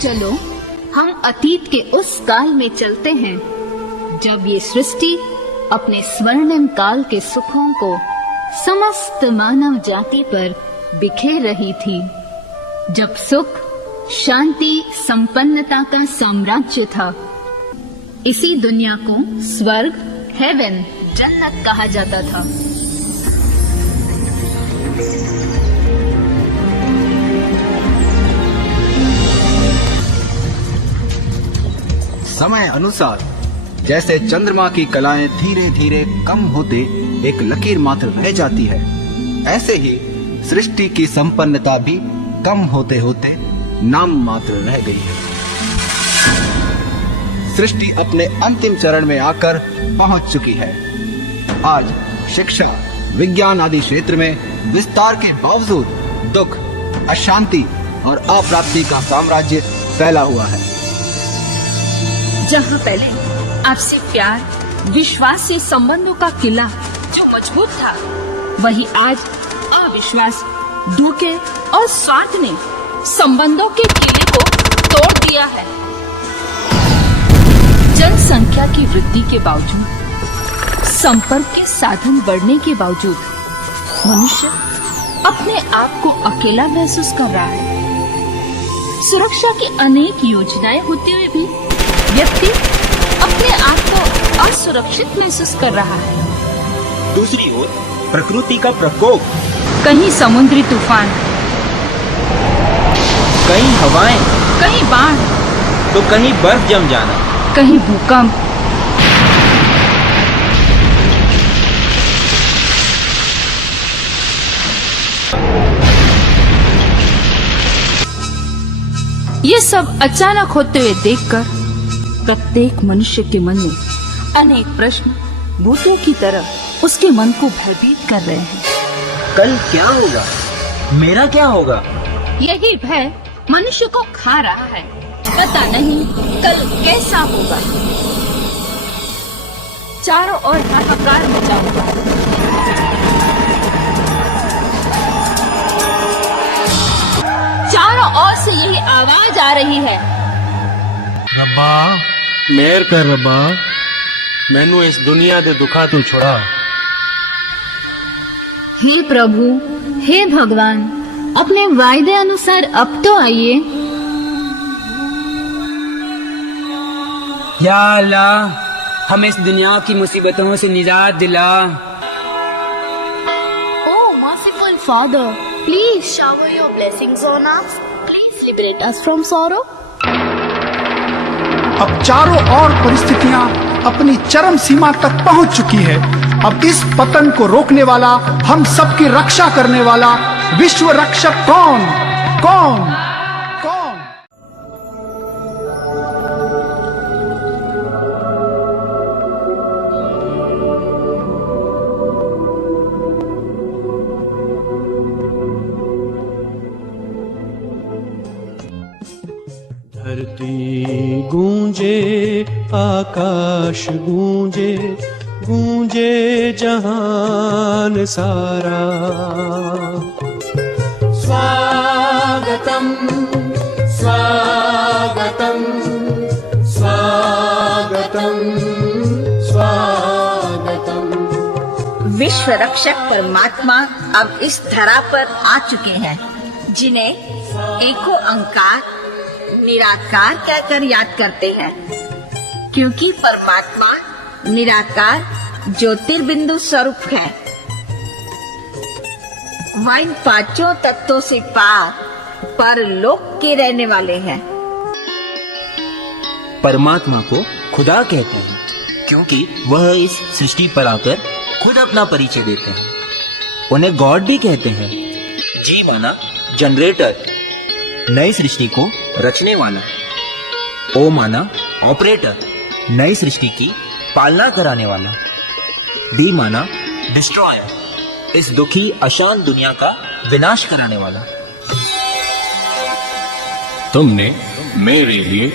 चलो हम अतीत के उस काल में चलते हैं जब ये सृष्टि अपने स्वर्णिम काल के सुखों को समस्त मानव जाति पर बिखेर रही थी, जब सुख, शांति, संपन्नता का साम्राज्य था। इसी दुनिया को स्वर्ग, हेवन, जन्नत कहा जाता था। समय अनुसार जैसे चंद्रमा की कलाएं धीरे धीरे कम होते एक लकीर मात्र रह जाती है, ऐसे ही सृष्टि की संपन्नता भी कम होते होते नाम मात्र रह गई है। सृष्टि अपने अंतिम चरण में आकर पहुंच चुकी है। आज शिक्षा, विज्ञान आदि क्षेत्र में विस्तार के बावजूद दुख, अशांति और अप्राप्ति का साम्राज्य फैला हुआ है। जहाँ पहले आपसे प्यार, विश्वास से संबंधों का किला जो मजबूत था, वही आज अविश्वास, धोखे और स्वार्थ ने संबंधों के किले को तोड़ दिया है। जनसंख्या की वृद्धि के बावजूद, संपर्क के साधन बढ़ने के बावजूद मनुष्य अपने आप को अकेला महसूस कर रहा है। सुरक्षा की अनेक योजनाएं होते हुए भी व्यक्ति अपने आप को असुरक्षित महसूस कर रहा है। दूसरी ओर प्रकृति का प्रकोप, कहीं समुद्री तूफान, कहीं हवाएं, कहीं बाढ़, तो कहीं बर्फ जम जाना, कहीं भूकंप। ये सब अचानक होते हुए देखकर प्रत्येक मनुष्य के मन में अनेक प्रश्न भूतों की तरह उसके मन को भयभीत कर रहे हैं। कल क्या होगा, मेरा क्या होगा? यही भय मनुष्य को खा रहा है। पता नहीं कल कैसा होगा। चारों ओर हाहाकार मचा हुआ है। चारों ओर से यही आवाज आ रही है, रब्बा मेहर कर रब्बा, मैनू इस दुनिया दे दुखा तू छुड़ा। हे प्रभु, हे भगवान, अपने वायदे अनुसार अब तो आइए। या अल्लाह, हमें इस दुनिया की मुसीबतों से निजात दिला। Oh, merciful Father, please shower your blessings on us. Please liberate us from sorrow. अब चारों ओर परिस्थितियां अपनी चरम सीमा तक पहुंच चुकी है। अब इस पतन को रोकने वाला, हम सबकी रक्षा करने वाला विश्व रक्षक कौन कौन कौन? धरती गूंजे, आकाश गूंजे, गूंजे जहान सारा। स्वागतम स्वागतम स्वागतम स्वागतम। विश्व रक्षक परमात्मा अब इस धरा पर आ चुके हैं, जिन्हें एको अंकार, निराकार कहकर याद करते हैं, क्योंकि परमात्मा निराकार ज्योतिर्बिंदु स्वरूप है। वह इन पांचों तत्वों से पार परलोक के रहने वाले हैं। परमात्मा को खुदा कहते हैं क्योंकि वह इस सृष्टि पर आकर खुद अपना परिचय देते हैं। उन्हें गॉड भी कहते हैं। जी माना जनरेटर, नई सृष्टि को रचने वाला। ओ माना ऑपरेटर, नई सृष्टि की पालना कराने वाला। डी माना डिस्ट्रॉयर, इस दुखी अशांत दुनिया का विनाश कराने वाला। तुमने मेरे लिए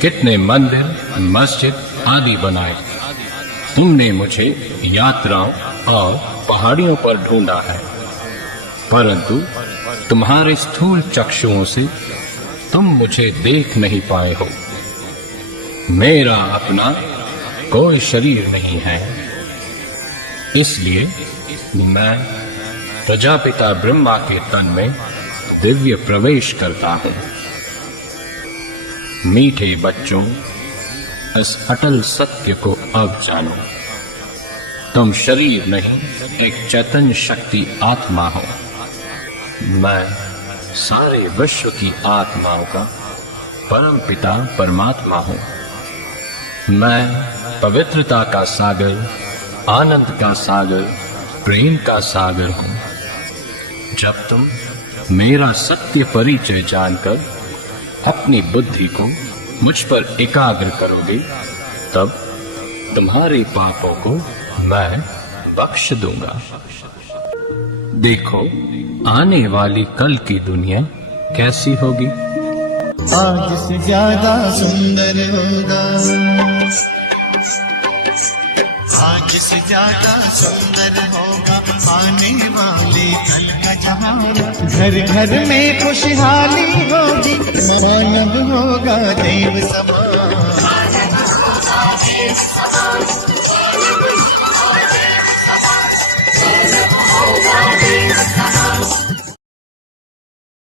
कितने मंदिर, मस्जिद आदि बनाए। तुमने मुझे यात्राओं और पहाड़ियों पर ढूंढा है, परंतु तुम्हारे स्थूल चक्षुओं से तुम मुझे देख नहीं पाए हो। मेरा अपना कोई शरीर नहीं है, इसलिए मैं प्रजापिता ब्रह्मा के तन में दिव्य प्रवेश करता हूं। मीठे बच्चों, इस अटल सत्य को अब जानो। तुम शरीर नहीं, एक चैतन्य शक्ति आत्मा हो। मैं सारे विश्व की आत्माओं का परम पिता परमात्मा हूं। मैं पवित्रता का सागर, आनंद का सागर, प्रेम का सागर हूं। जब तुम मेरा सत्य परिचय जानकर अपनी बुद्धि को मुझ पर एकाग्र करोगे, तब तुम्हारे पापों को मैं बख्श दूंगा। देखो, आने वाली कल की दुनिया कैसी होगी। आज से ज्यादा सुंदर होगा, आज से ज्यादा सुंदर होगा आने वाली कल का जहां। घर घर में खुशहाली होगी, मानव होगा देव समान।